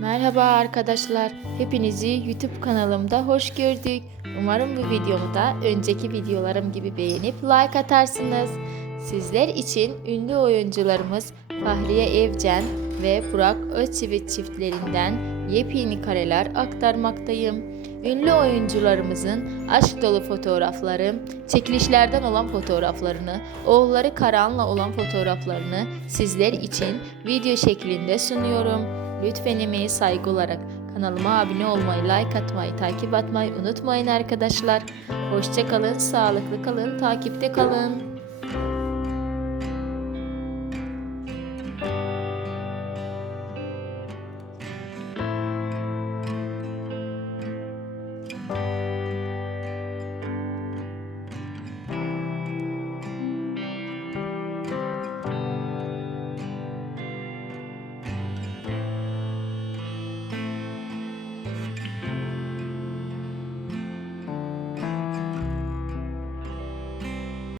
Merhaba arkadaşlar. Hepinizi YouTube kanalımda hoş gördük. Umarım bu videomu da önceki videolarım gibi beğenip like atarsınız. Sizler için ünlü oyuncularımız Fahriye Evcen ve Burak Özçivit çiftlerinden yepyeni kareler aktarmaktayım. Ünlü oyuncularımızın aşk dolu fotoğrafları, çekilişlerden olan fotoğraflarını, oğulları Karan'la olan fotoğraflarını sizler için video şeklinde sunuyorum. Lütfen emeği saygı olarak kanalıma abone olmayı, like atmayı, takip atmayı unutmayın arkadaşlar. Hoşça kalın, sağlıklı kalın, takipte kalın.